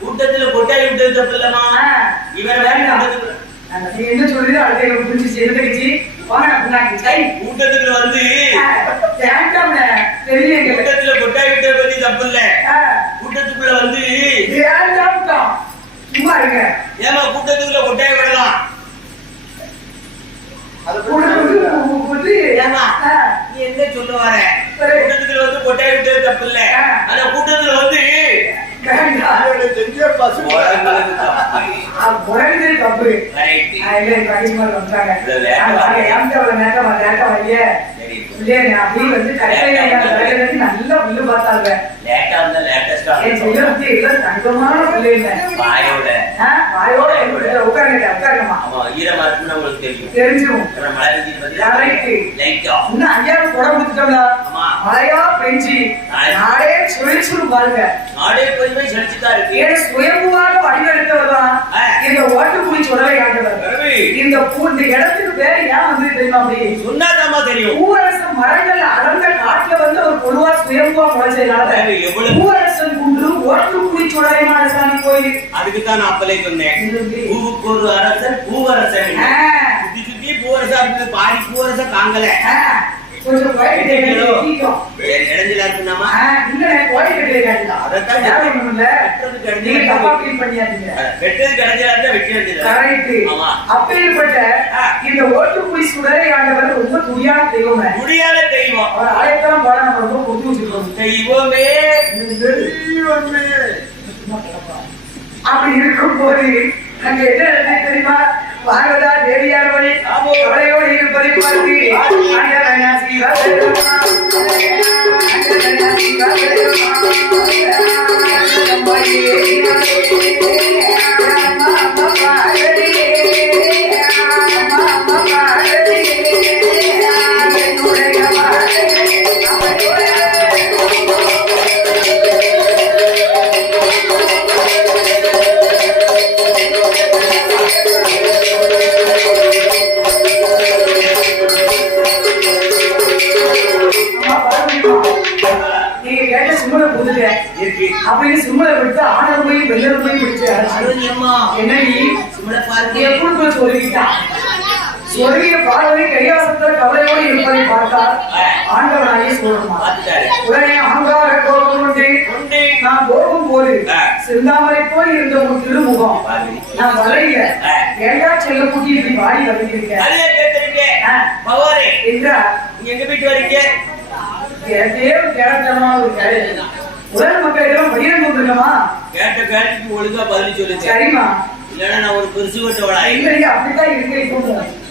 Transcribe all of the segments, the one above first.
கூட்டத்துல கொட்டாய் விட்டது தப்பு இல்லம்மா ஆ. இவன் வேற கூட்டத்துக்கு அந்த நீ என்ன சொல்லுது? அடுத்த புரிஞ்சு கூட்டத்துக்கு வந்து கூட்டத்துல கொட்டாய் விட்டது பத்தி தப்பு இல்ல கூட்டத்துக்குள்ள வந்து. சும்மா இருங்க. ஏமா கூட்டத்துக்குள்ள கொட்டாய் விடலாம். நீ என்ன சொல்ல வர. கூட்டத்துக்குள்ள வந்து கொட்டாய் விட்டது தப்பு இல்ல. ஆனா கூட்டத்துல வந்து தப்பு. நல்லா புல்லு பார்த்தாங்க. தங்கமான பிள்ளைங்க. வாயோட. வாயோட உட்காருங்க, உட்காருங்கம்மா. ஆமா ஈரமா இருக்குன்னு உங்களுக்கு தெரியும். லைட்டா இன்னும் ஐயாயிரம் குடம் கொடுத்துட்டோம்ல. மழையா பெஞ்சு. நாடே சுழிச்சுரும் பாருங்க நாடே கொஞ்சமே செழிச்சுதான் இருக்கு. ஏன் சுயம்புவாக வடிவெடுத்தவர்தான் ஆ. இந்த ஓட்டுக்குழி சுடலை ஆண்டவர். ரவி, இந்த பூ இந்த இடத்துக்கு பேர் ஏன் வந்து தெரியுமா அப்படி? சொன்னாதாம்மா தெரியும். பூவரசன் மரங்கள் அடர்ந்த காட்டுல வந்து ஒரு பொதுவா சுயம்புவா முளைச்சதுனால பூவரசன் குன்று ஓட்டுக்குழி சுடலை மாடசாமி கோயில். அதுக்கு தான் நான் அப்பலே சொன்னேன்? பூவுக்கு ஒரு அரசன் பூவரசன் சுத்தி சுத்தி பூவரசா இருக்குது. பாதி பூவரச காங்கல ஆ, கொஞ்சம் கோயில் கட்டிட்டோம் இடைஞ்சலா இருக்குனாமா இல்ல கோயில் கட்டிருக்காங்க அதைத்தான் யாரும் இல்ல வெட்டுறதுக்கு நீங்க தப்பா ஃபீல் பண்ணியாதீங்க. வெட்டதுக்கு இடைஞ்சலா இருந்தா வெட்டி வேண்டியது கரெக்ட். அப்பேற்பட்ட. இந்த ஓட்டுக்குழி சுடலை ஆண்டவர் ரொம்ப துணியான தெய்வமே. முடியாத தெய்வம். அவர் ஆலயத்தெல்லாம் பாட நம்ம ரொம்ப பொது வச்சிருக்கோம். தெய்வமே. அப்படி இருக்கும் போது அங்க என்ன தெரியுமா? பார்வதா தேவியார் வழி ஆமா. அவளையோடு இருப்பதை பார்த்து ஆண்டவனா எப்படி சொல்லிக்கிட்டான் சொருகிய பார்வதி கையாசத்தில் கவலையோடு இருப்பதை ஆண்டவனாயே சொல்லணுமா பார்த்துட்டாரு உடனே அகங்கார கோபம் உண்டு. நான் போகும்போது ஆ. செந்தாமரை போய் இருந்த உன் திருமுகம். நான் வரையில ஆ. ஏண்டா செல்ல குட்டி இப்படி வாடி வந்துருக்கேன் என்றா எங்க வீட்டு தேவ கேரளத்தனமான ஒரு கேள்வி உலக மக்கள் எல்லாம் பகிரந்து வந்திருக்கமா கேட்ட கேள்விக்கு ஒழுங்கா பதில் சொல்லுங்க. சரிம்மா. இல்லைன்னா நான் ஒரு பெருசு கொட்டவளாய் இல்லைங்க அப்படித்தான் இருக்கு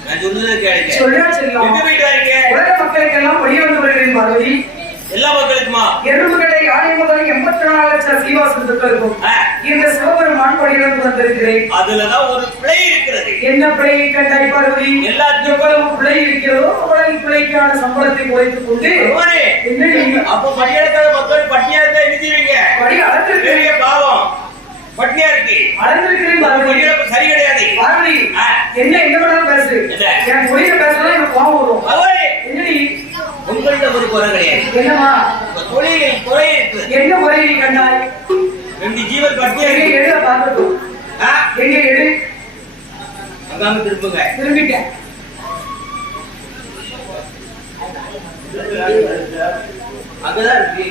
நான் சொல்றதை கேளுங்க. வீட்டு வரீங்க உலக மக்களுக்கெல்லாம் பகிரந்து வருகிறேன் பார்வதி எல்லா மக்களுக்குமா? எறும்புகளை ஆணை முதல் எண்பத்தி நாலு லட்சம் சீவாசத்துக்களுக்கும் இந்த சிவபெருமான் பகிரந்து வந்திருக்கிறேன். அதுலதான் ஒரு பிழை இருக்கிறது. என்ன பிழையை கண்டாய் பார்வதி? எல்லாத்துக்கும் எவ்வளவு பிழை இருக்கிறதோ அவ்வளவு பிழைக்கான சம்பளத்தை குறைத்துக் கொண்டு என்ன அப்ப பட்டியலக்கார மக்கள் பட்டினியா இருந்தா என்ன செய்வீங்க? படி அளந்திருக்கிறேன் பெரிய பாவம். பட்டினியா இருக்கு அளந்திருக்கிறேன் சரி கிடையாது. பார்வதி. என்ன என்ன வேணாலும் பேசு? எனக்கு மொழியில பேசலாம் எனக்கு கோவம் வரும். என்னடி? உங்கள்ட்ட ஒரு குறை கிடையாது. என்னமா தொழிலில் குறை இருக்குது என்ன நீ கண்டாய்? ரெண்டு ஜீவன் இருக்கு. எழுத பார்க்கட்டும். எங்க எழு அங்காம திருப்புங்க. திரும்பிட்டேன். அங்கதான் இருக்கு.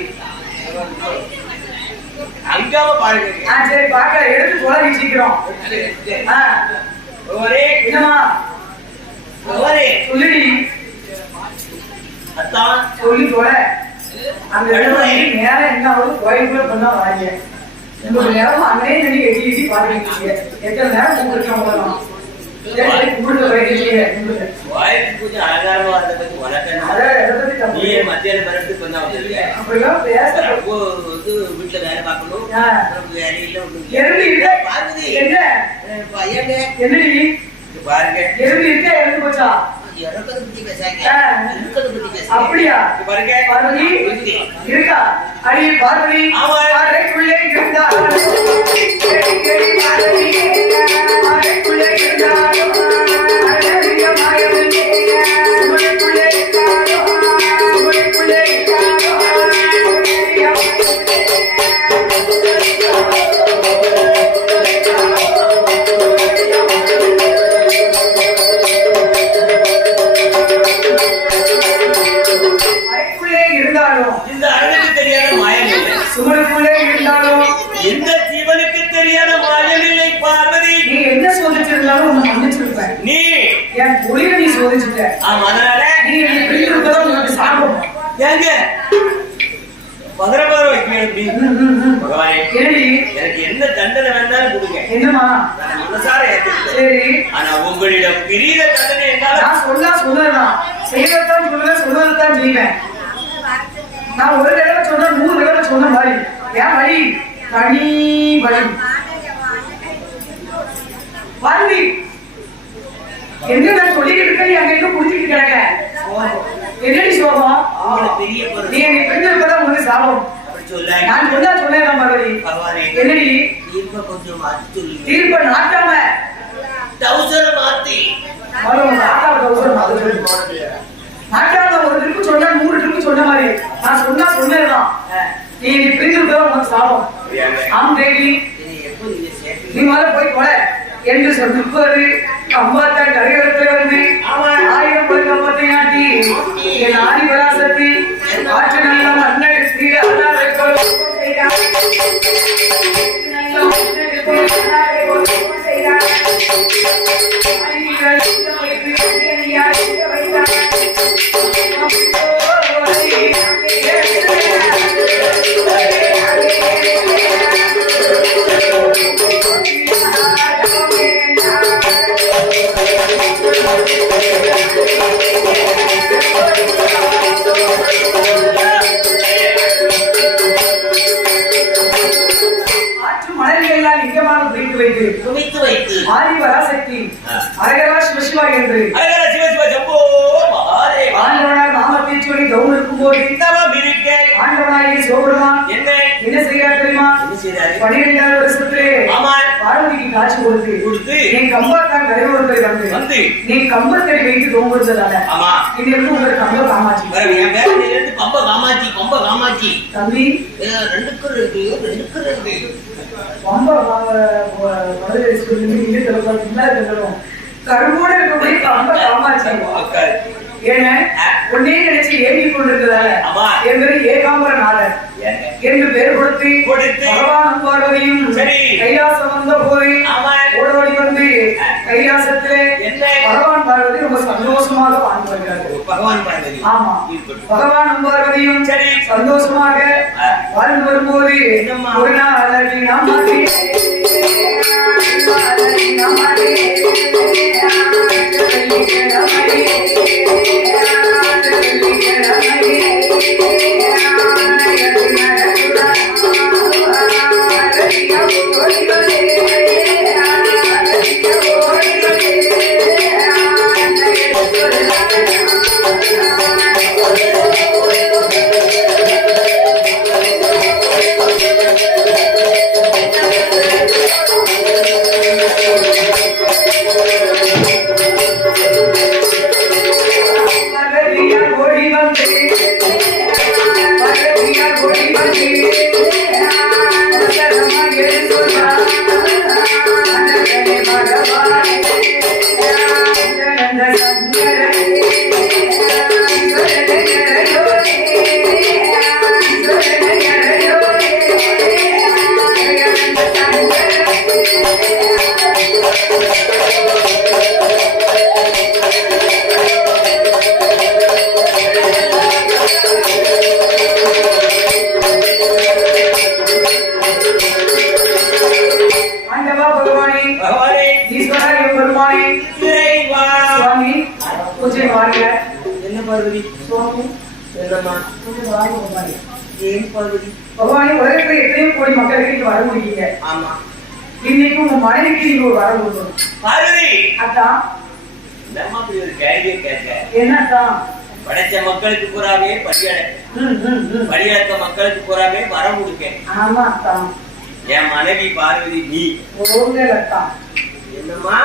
அங்காம பாருங்க. சரி பார்க்க எடுத்து தொலை சீக்கிரம். பகவானே, என்னமா சொல்லுடி. அத்தான் சொல்லி தொலை அந்த இடத்துல நேரம் என்ன ஆகுது கோயிலுக்குள்ள பண்ணா வாங்க. உங்களுக்கு நேரம் அங்கேயே நீங்க எட்டி எட்டி பாருங்க எத்தனை நேரம் உங்களுக்கு அவ்வளவுதான் வீட்டுல வேலை பார்க்கணும். வேலையில இங்க பாருங்க. எறும்பு இருக்க இறந்து போச்சா இறக்கத்தை பத்தி பேசாங்க ஆ. இருக்கதை பத்தி பேசுங்க அப்படியா பாருங்க. பார்வதி. இருக்கா? அடி பார்வதி ஆமா. அறைக்குள்ளே இருந்தா ஆமா அதனால நீ என்னை பிரிந்திருப்பதான் உங்களுக்கு சாபம் ஏங்க? பகரபகர வைக்கணும் அப்படி ம், ம், ம். பகவானே எனக்கு என்ன தண்டனை வேணாலும் கொடுங்க. என்னம்மா? நான் மனசார சரி. ஆனா உங்களிடம் பிரித தண்டனை என்னால நான் சொன்னா சொல்லலாம் செய்வதான் சொல்லுவேன் செய்வேன். நான் ஒரு தடவை சொன்னா நூறு தடவை சொன்ன மாதிரி. ஏன் வழி? தனி வழி. வண்டி என்ன நான் சொல்லிக்கிட்டு இருக்க நீ அங்க எங்க புடிச்சிட்டு கிடக்க? என்னடி பெரிய நீ பொருள் என்னை பிரிஞ்சிருப்பதான் உங்களுக்கு சாபம். அப்படி சொல்ல நான் சொன்னா சொன்னேன் மறுபடி? என்னடி? இப்ப கொஞ்சம் தீர்ப்ப நாட்டாம டவுசர் மாத்தி நாட்டாம ஒரு ட்ரிப்பு சொன்னா நூறு ட்ரிப்பு சொன்ன மாதிரி. நான் சொன்னா சொன்னதுதான் நீ பிரிஞ்சிருப்பதான் உனக்கு சாபம். ஆம் தேவி. நீ மேல போய் கொலை. என்று சொல்லுவாரு அம்மா தான் கரையோரத்தில் வந்து ஆமா. ஆயிரம் பேர் கம்பத்தை நாட்டி என் ஆதி பராசக்தி ஆற்று நல்ல மன்னருக்கு அண்ணாவை கொலை அண்ணாவை செய்தார். குமித்து வைத்து. ஆதி பராசக்தி ஆ. அரகரா சிவசிவா என்று. அழகர சிவ சிவ ஜம்போ மகாதேவா. ஆண்டவனார் நாமத்தை சொல்லி கவுன் இருக்கும்போது இந்தவம் இருக்க ஆண்டவனாகிய சிவபெருமான். என்ன? என்ன செய்கிறார் தெரியுமா? பனிரெண்டாவது வருஷத்திலே பார்வதிக்கு காட்சி கொடுத்து கொடுத்து. நீ கம்பாத்தான் கரையோரத்தை வந்து வந்து. நீ கம்பத்தை வைத்து தோங்குறதால ஆமா. இது எப்படி உங்களுக்கு கம்ப காமாட்சி? என் பேர் இருந்து பம்ப காமாச்சி பம்ப காமாச்சி தம்பி. ரெண்டுக்கு ரெண்டு ரெண்டுக்கு ரெண்டு. ரொம்ப மதுரை சொல்லி இங்கே சொல்லலாம் சொல்லணும் கரும்போட இருக்கக்கூடிய காமாட்சி வாக்காரு. ஏன்னா உன்னே நினைச்சு ஏங்கி கொண்டிருக்கிறதால. என்பது ஏகாம்பர நாதர்? என்று பெயர் கொடுத்து. பகவான் பார்வதியும். கைலாசம் வந்த போது ஆமா. ஓடோடி வந்து கைலாசத்திலே? பகவான் பார்வதி ரொம்ப சந்தோஷமாக வாழ்ந்து வருகிறார்கள் பகவான் பார்வதியும் சரி. சந்தோஷமாக. வாழ்ந்து வரும்போது? ஒரு நாள் அடி நமக்கு அடி நமக்கு பார்வதி சுவாமி என்னம்மா பகவானே ஏன் பார்வதி? பகவானே உலகத்துல எத்தனையோ கோடி மக்களுக்கு நீங்க வர முடியீங்க ஆமா. இன்னைக்கு உங்க மனைவிக்கு நீங்க ஒரு வரம் கொடுக்கணும் பார்வதி! அதான் நம்ம அப்படி ஒரு கேள்வியை கேட்க. என்னதான் படைச்ச மக்களுக்கு பூராவே மக்களுக்கு பூராவே வரம் ஆமா அத்தான் என் மனைவி பார்வதி நீ. ஓங்க அத்தான் என்னம்மா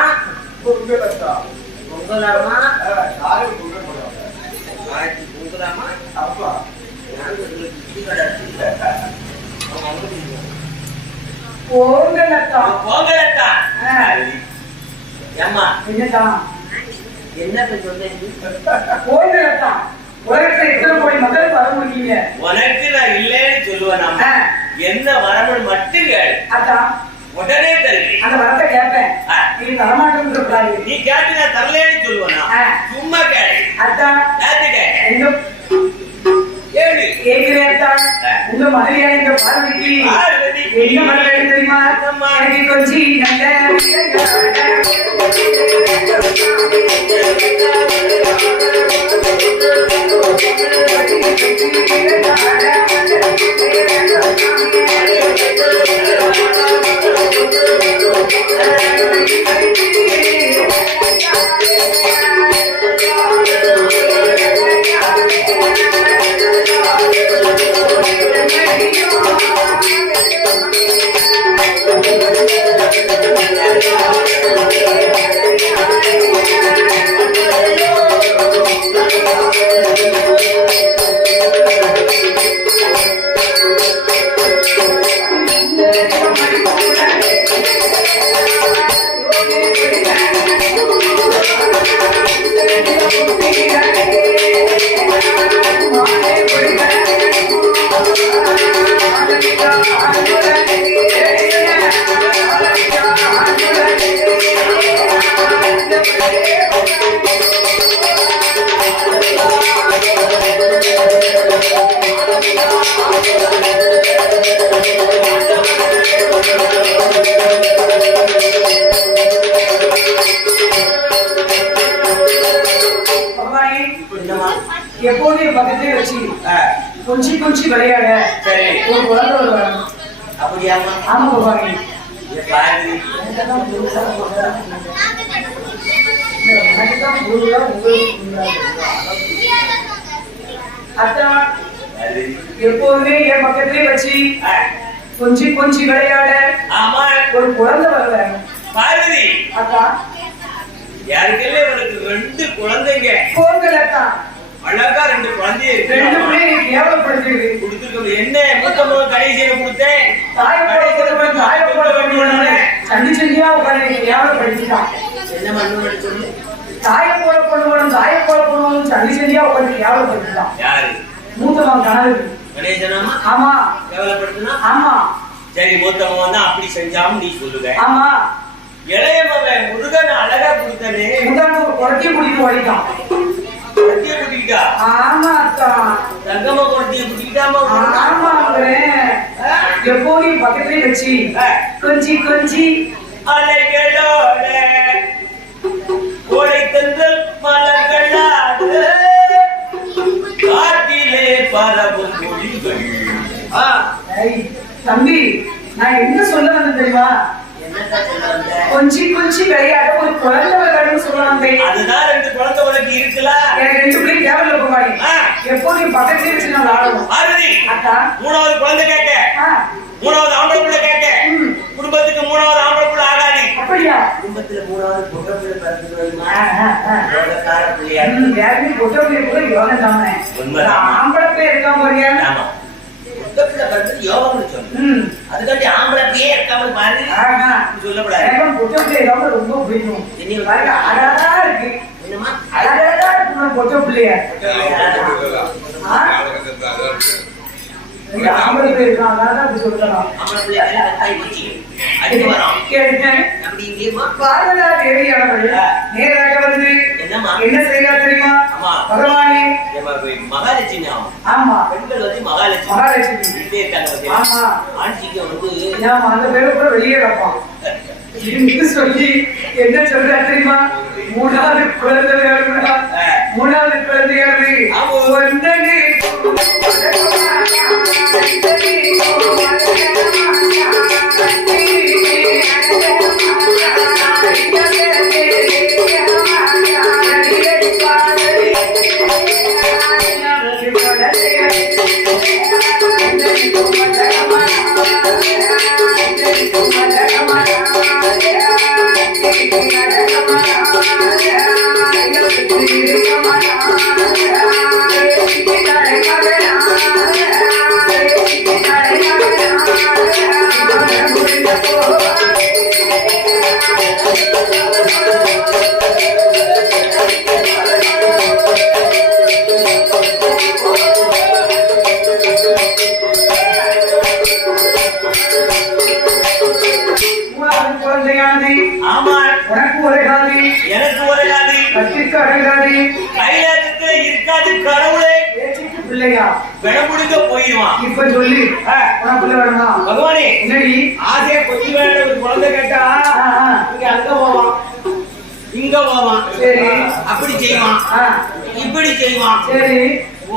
உங்களுக்கு இடி கடை இருக்கு. அவங்க அங்க போயிருக்காங்க. ஓங்க அத்தான் பொங்கலத்தா ஆ. ஏம்மா என்னதான் என்ன அத்தான் உலகத்துல எத்தனை கோடி மக்களுக்கு வர முடியீங்க உனக்கு நான் இல்லைன்னு சொல்லுவேன். என்ன வரமுன்னு மட்டும் கேளு. அதான் உடனே தருவேன். அந்த வரத்தை கேட்பேன். நீ தரமாட்டேன்னு கூடாது நீ கேட்டு நான் தரலேன்னு சொல்லுவேனா. சும்மா கேளு. அதான். கேளு. கேளு. கேட்கிறேன் உங்க மனைவியான இந்த பார்வதிக்கு பார்வதி. என்ன மகள் தெரியுமா. எனக்கு கொஞ்சம் நல்ல எப்போதும் பக்கத்திலே வச்சு கொஞ்சி கொஞ்சி விளையாட. சரி. ஒரு குழந்தை வருவாங்க அப்படியாம்மா ஆமா பகவானே இங்க பாரு. எனக்குதான் புதுசா புதுசா எனக்குதான் புதுசா புதுசா அத்தான் அது. எப்போதுமே என் பக்கத்திலே வச்சு கொஞ்சி கொஞ்சி விளையாட. ஆமா. ஒரு குழந்தை வருவாங்க பார்வதி. அக்கா யாருக்கெல்லாம் இவனுக்கு ரெண்டு குழந்தைங்க? போங்கள் அக்கா அழகா ரெண்டு குழந்தைய ரெண்டு இருக்கு பிள்ளைங்க கேவலப்படுத்துது கொடுத்துருக்க என்ன மூத்த மகன் கடைசியில கொடுத்தேன். தாயை கொடுப்பேன் தாயை பண்ணுவேன் சண்டி சண்டியா உட்காந்து கேவலப்படுத்திட்டான் என்ன மண்ணு சொல்லு? தாயை போல பண்ணுவோம் தாயை போல பண்ணுவோம் சண்டி சண்டியா உட்காந்து கேவலப்படுத்திட்டான் யாரு? மூத்தவன் கனவு கணேசனாமா ஆமா. கேவலப்படுத்தினா ஆமா. சரி மூத்த மகன் தான் அப்படி செஞ்சாம நீ சொல்லுங்க ஆமா. இளைய மகன் முருகன் அழகா கொடுத்தனே. ஒரு குழந்தைய கூட்டிட்டு ஓடிட்டான். குழந்தைய குட்டிக்கிட்டா? ஆமா அக்கா தங்கம்மா குழந்தைய குட்டிக்கிட்டாமா ஆமாங்கிறேன் எப்போதையும் பக்கத்துலயே வச்சு. கொஞ்சி கொஞ்சி. அலைகளோட கோடை தந்தல் மலர்களாடு. காட்டிலே பரவும் மொழிகள் தம்பி நான் என்ன சொல்ல வந்தேன் தெரியுமா? கொஞ்சி கொஞ்சி விளையாட ஒரு குழந்தை விளையாடுன்னு சொல்ல வந்தேன் அதுதான் ரெண்டு குழந்தை உனக்கு இருக்குல்ல. எனக்கு ரெண்டு பிள்ளைங்க கேவல போவாங்க ஆ, எப்போதையும் பக்கத்துலயே வச்சு நான் விளையாடணும் பார்வதி அக்கா. மூணாவது குழந்தை கேட்க. மூணாவது ஆம்பளை பிள்ளை கேட்க. குடும்பத்துக்கு மூணாவது ஆம்பளை பிள்ளை ஆகாது. அப்படியா? குடும்பத்துல மூணாவது பொட்டை பிள்ளை பிறந்து பிள்ளையா பொட்டை பிள்ளை கூட யோகம் தானே. ஆம்பளை பிள்ளை இருக்கான் பாருங்க ஆமா பொட்டை பிள்ளை பிறந்து யோகம்னு சொல்லு. ம். அதுக்காண்டி ஆம்பளை பிள்ளையே இருக்காம பாரு. சொல்லக்கூடாது. இல்லாம ரொம்ப பிடிக்கும். பாருங்க அழகா இருக்கு. என்னமா அழகா இருக்கு பொட்டை பிள்ளைய ஆம்பளை பிள்ளை இருக்கான் அதான் அப்படி சொல்லலாம். ஆம்பளை பிள்ளை எல்லாம் கட்டாயி போச்சு வரோம். கேட்டேன் அப்படி இல்லையம்மா பார்வதா தேவியானவள் நேராக வந்து என்ன செய்யலாம் தெரியுமா? அம்மா பகவானே. மகாலட்சுமி ஆமா. பெண்கள் வந்து மகாலட்சுமி. மகாலட்சுமி. வீட்டிலே இருக்காங்க ஆமா. ஆட்சிக்கு வரும்போது ஆமா கூட வெளியே கிடப்பான் சொல்லி என்ன சொல்றா தெரியுமா? மூணாவது குழந்தைகள் மூணாவது குழந்தைகள் ஒன்றனே Thank you. இப்ப சொல்லு. பிள்ளை வேணுமா. பகவானே என்னடி? ஆசையா கொஞ்சம் வேணும் ஒரு குழந்தை கேட்டா. இங்க அங்க போவான். இங்க போவான். சரி. அப்படி செய்வான். இப்படி செய்வான் சரி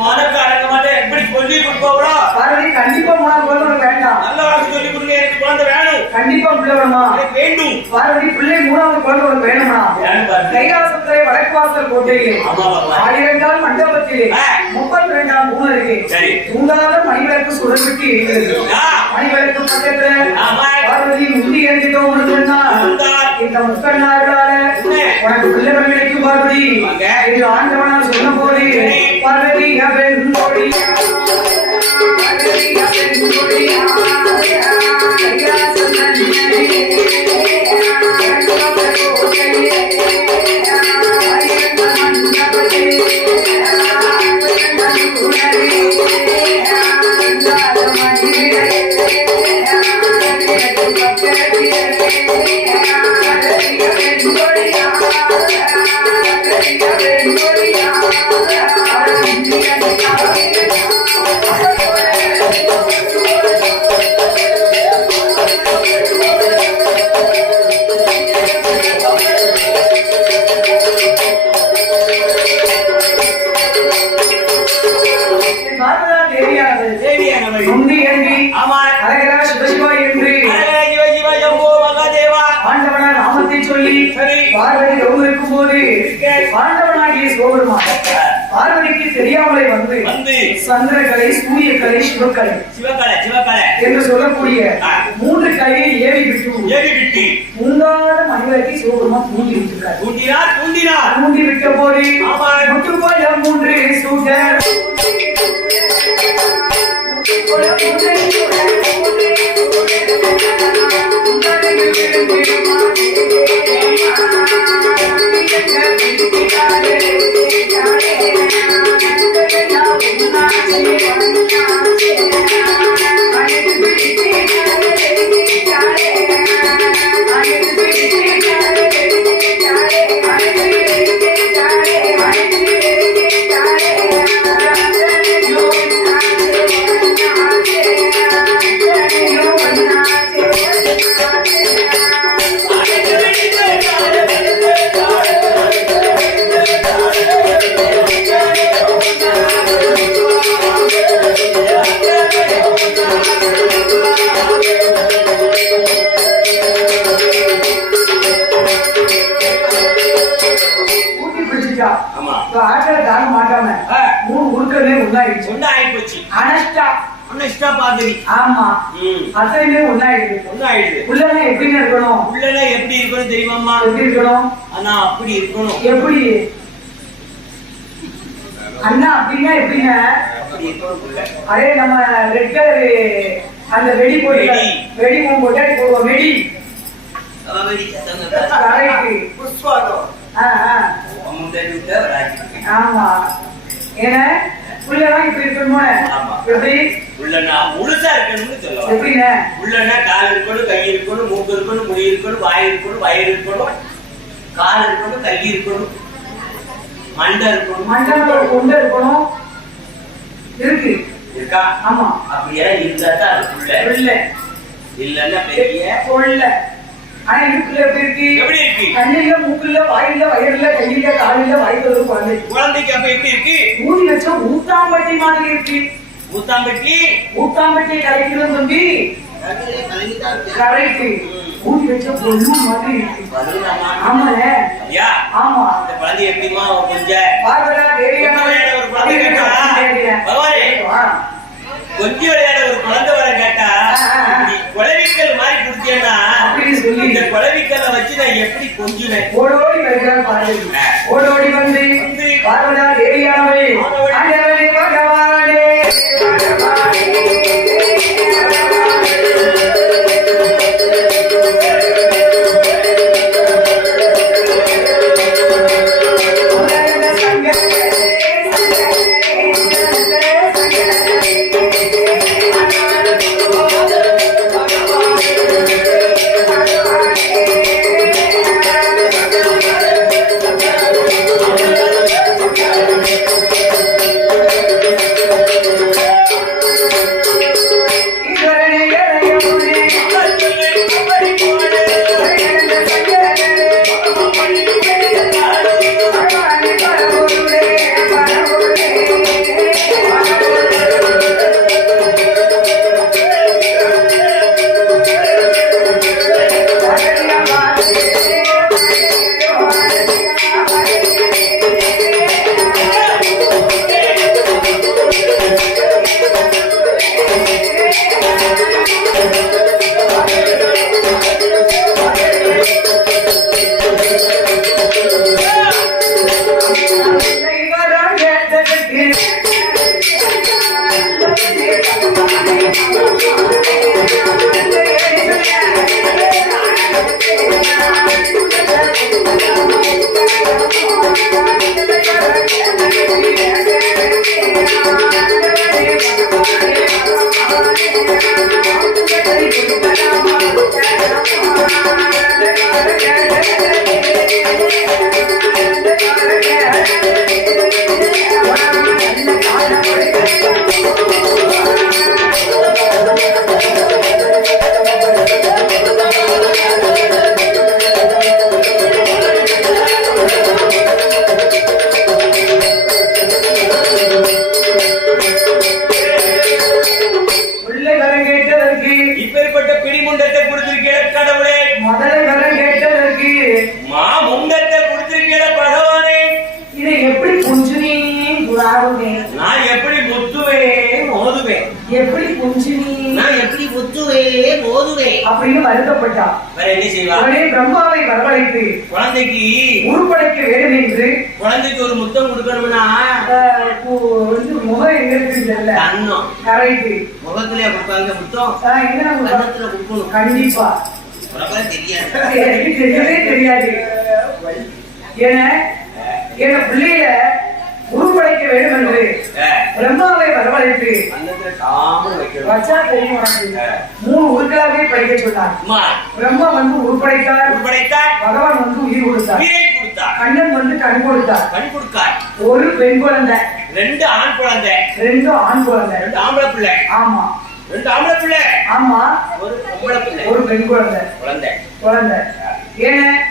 உனக்கு அடங்க மாட்டேன் எப்படி சொல்லி கொடுப்பவளோ பார்வதி கண்டிப்பா மூணாவது குழந்தை உனக்கு வேண்டாம் நல்ல வாக்கு சொல்லி கொடுங்க எனக்கு குழந்தை வேணும் கண்டிப்பா பிள்ளை வேணுமா வேண்டும் பார்வதி பிள்ளை மூணாவது குழந்தை உனக்கு வேணுமா. கைலாசத்திலே வடக்கு வாசல் கோட்டையிலே. ஆயிரங்கால் மண்டபத்திலே. முப்பத்தி ரெண்டாம் பூம இருக்கு சரி. தூங்காத மணிவிளக்கு சுடர்விட்டு இருக்கிறது. மணிவிளக்கு பக்கத்துல. பார்வதி முந்தி எழுதிட்டோம். இந்த முக்கண்ணார்களால. உனக்கு பிள்ளை கிடைக்கும் பார்வதி வாங்க. இது ஆண்டவனா சொன்ன போது சரி. பார்வதி அவன் கொடியா. பார்வதி அவன் கொடியா. கைலாசம் சூரியகலை சிவக்கலை சிவகலை சிவகலை என்று சொல்லக்கூடிய. மூன்று கலையை ஏவி விட்டு ஏவி விட்டு முங்காத மனிதரை சிவபெருமான் தூண்டி விட்டிருக்கார் தூண்டினார் தூண்டினார் தூண்டி விட்ட போது ஆமா. முட்டுக்கோய மூன்று சூட்டர் ஊட்டி பாதிரி ஆமா. அத்தனையுமே ஒன்னாயிடுது ஒண்ணு ஆயிடுது உள்ளனா எப்படிங்க இருக்கணும் உள்ளன எப்படி இருக்கணும் தெரியுமாம்மா? எப்படி இருக்கணும்? ஆனா அப்படி இருக்கணும். எப்படி? அண்ணா அப்படின்னா எப்படிங்க? அதே நம்ம ரெட் கலர் அந்த வெடி போட்டு வெடி. போட்டு போடுவோம். வெடி. ஆமா. ஏன்னா புள்ளதான் இப்ப இருக்கணுமோ. எப்படி? உள்ளனா முழுசா இருக்கணும்னு சொல்லுவாங்க. எப்படிங்க? உள்ளனா கால் இருக்கணும் கை இருக்கணும் மூக்கு இருக்கணும் முடி இருக்கணும் வாய் இருக்கணும் வயிறு இருக்கணும் கால் இருக்கணும் கை இருக்கணும் மண்டை இருக்கணும். மண்டபத்துல கொண்டு இருக்கணும். இருக்கு. இருக்கா? ஆமா. அப்படியெல்லாம் இருந்தா தான் அது உள்ள இல்ல இல்லன்னா பெரிய கொள்ள ஆனா இதுக்குள்ள எப்படி இருக்கு? எப்படி இருக்கு? கண்ணில்ல மூக்குல வாயில வயிறுல கையில காலில வயிறு குழந்தை குழந்தைக்கு அப்ப எப்படி இருக்கு? ஊதி வச்சா ஊத்தாம்பட்டி மாதிரி இருக்கு. ஊத்தாம்பட்டி? ஊத்தாம்பட்டி கலைக்கிறது தம்பி. கரைக்கு. ஊதி வச்ச பொண்ணு மாதிரி இருக்கு. ஆமா. இந்த குழந்தை எப்படிமா கொஞ்ச? பார்வதா தேவியான ஒரு குழந்தை கேட்டா. கொஞ்சம் விளையாட ஒரு குழந்தை வர கேட்டா இப்படி குழவிக்கல் மாதிரி குடுத்தேன்னா இந்த குழவிக்கல்லை வச்சு நான் எப்படி கொஞ்சுவேன்? ஓடோடி வருகிறார் பார்வதி ஓடோடி வந்து பார்வதா தேவியானவளே ஆண்டவனே பகவானே மோதுவே அப்படின்னு வருத்தப்பட்டான் என்ன செய்வா? உடனே பிரம்மாவை வரவழைத்து குழந்தைக்கு உருப்படைக்க வேண்டும் என்று குழந்தைக்கு ஒரு முத்தம் கொடுக்கணும்னா? வந்து முகம் எங்க இருக்குன்னு தெரியல. கண்ணம். கரைட்டு முகத்திலே கொடுப்பாங்க முத்தம்? எங்க நம்ம கண்ணத்துல கொடுக்கணும். கண்டிப்பா. தெரியாது. தெரியவே தெரியாது. ஏன்னா என பிள்ளையில உருப்படைக்க வேண்டும் என்று பிரம்மாவை வரவழைத்து வச்சா தெரியும் உனக்கு. மூணு உருக்களாவே படிக்க சொன்னார். பிரம்மா வந்து உருப்படைத்தார். உட்படைத்தார் பகவான் வந்து உயிர் கொடுத்தார். கண்ணன் வந்து கண் கொடுத்தார். கண் கொடுத்தார் ஒரு பெண் குழந்தை. ரெண்டு ஆண் குழந்தை. ரெண்டும் ஆண் குழந்தை. ரெண்டு ஆம்பளை பிள்ளை. ஆமா. ரெண்டு ஆம்பளை பிள்ளை. ஆமா. ஒரு பொம்பளை பிள்ளை. ஒரு பெண் குழந்தை. குழந்தை. குழந்தை. ஏன?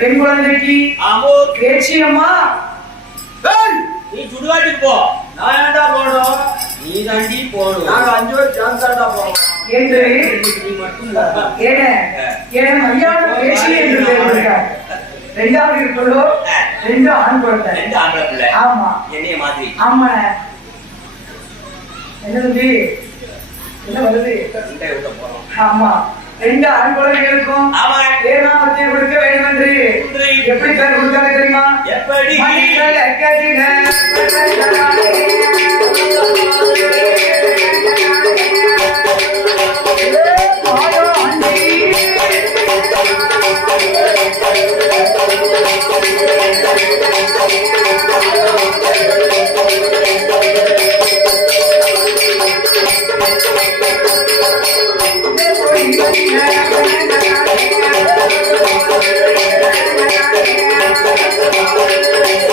பெண் குழந்தைக்கு ஆமோ பேச்சியம்மா நீ சுடுகாட்டுக்கு போ. நான் ஏன்டா போகணும் நீ தாண்டி போகணும். நாங்க அஞ்சு பேர் சேர்ந்து தான்டா போகணும் என்று நீ மட்டும். ஏன ஏன என்று ரெண்டாவது இருக்குள்ளோ ரெண்டு ஆண் குழந்தை. ரெண்டு பிள்ளை ஆமா. என்னைய மாதிரி. ஆமா என்ன தம்பி என்ன வருது? ஆமா. ரெண்டு ஆண் குழந்தைகளுக்கும் ஆமா பேராமத்தை கொடுக்க வேண்டும் என்று எப்படி பேர் கொடுத்தாங்க தெரியுமா? எப்படி? மணிகள் அக்கதின மணி